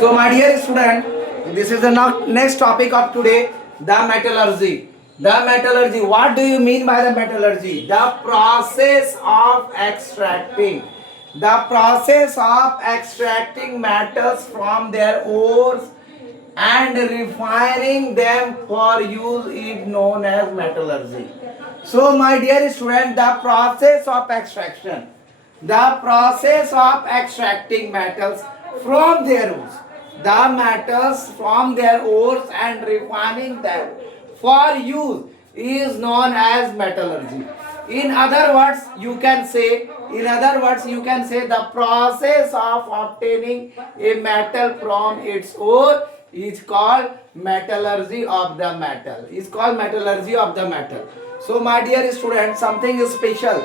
So my dear student, this is the next topic of today, the metallurgy. The metallurgy. What do you mean by the metallurgy? The process of extracting. The process of extracting metals from their ores and refining them for use is known as metallurgy. So my dear student, the process of extraction. The process of extracting metals from their ores. The metals from their ores and refining them for use is known as metallurgy. In other words, you can say the process of obtaining a metal from its ore is called metallurgy of the metal. Is called metallurgy of the metal. So my dear students, something is special.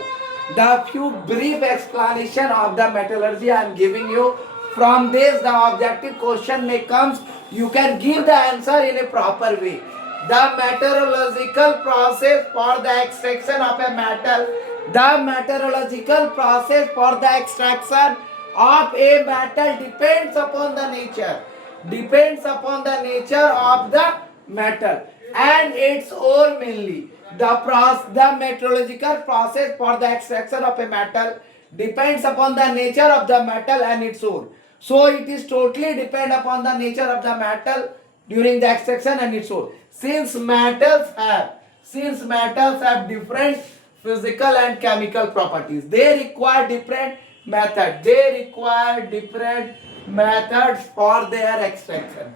The few brief explanation of the metallurgy I am giving you. From this, the objective question may comes. You can give the answer in a proper way. The metallurgical process for the extraction of a metal. The metallurgical process for the extraction of a metal depends upon the nature. Depends upon the nature of the metal and its ore mainly. The metallurgical process for the extraction of a metal depends upon the nature of the metal and its ore. So it is totally depend upon the nature of the metal during the extraction and its ore. Since metals have different physical and chemical properties, they require different methods. They require different methods for their extraction.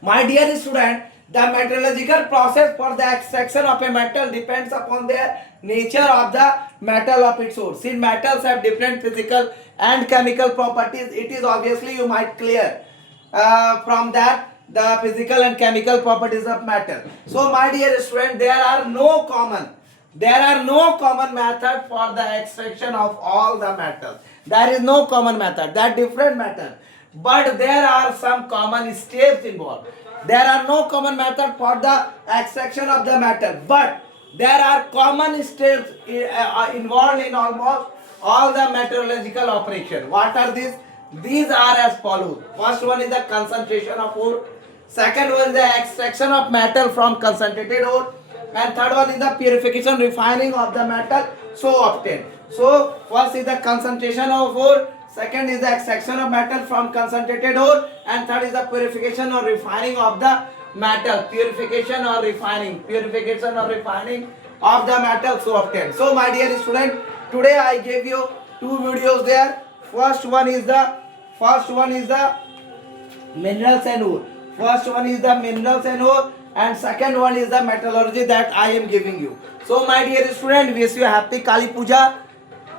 My dear student, the metallurgical process for the extraction of a metal depends upon the nature of the metal of its ore. Since metals have different physical and chemical properties, it is obviously you might clear from that the physical and chemical properties of metal. So my dear student, there are no common method for the extraction of all the metals. There is no common method. There are different methods, but there are some common steps involved. There are no common method for the extraction of the metal, but there are common steps involved in almost all the metallurgical operation. What are these? These are as follows. First one is the concentration of ore. Second one is the extraction of metal from concentrated ore. And third one is the purification, refining of the metal so obtained. So first is the concentration of ore. Second is the extraction of metal from concentrated ore, and third is the purification or refining of the metal. Purification or refining of the metal so obtained. So my dear student, today I gave you two videos there. First one is the minerals and ore. And second one is the metallurgy that I am giving you. So my dear student, wish you happy Kali Puja.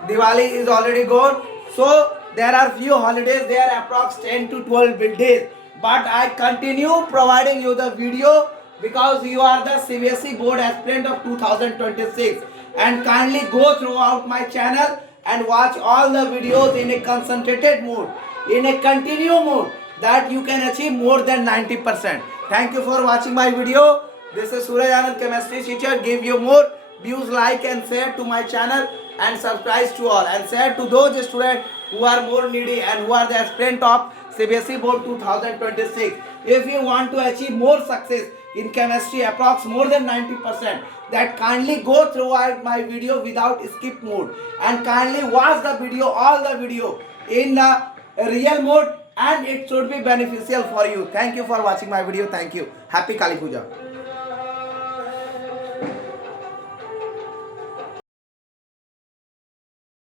Diwali is already gone. So there are few holidays there, approx 10 to 12 days, but I continue providing you the video because you are the CBSE board aspirant of 2026, and kindly go throughout my channel and watch all the videos in a concentrated mode, in a continue mode, that you can achieve more than 90%. Thank you for watching my video. This is Suraj Anand, chemistry teacher. Give you more views, like and share to my channel, and subscribe to all, and share to those students who are more needy and who are the aspirant of CBSE board 2026. If you want to achieve more success in chemistry, approx more than 90%, that kindly go throughout my video without skip mode, and kindly watch the video, all the video in the real mode, and it should be beneficial for you. Thank you for watching my video. Thank you. Happy Kali Puja.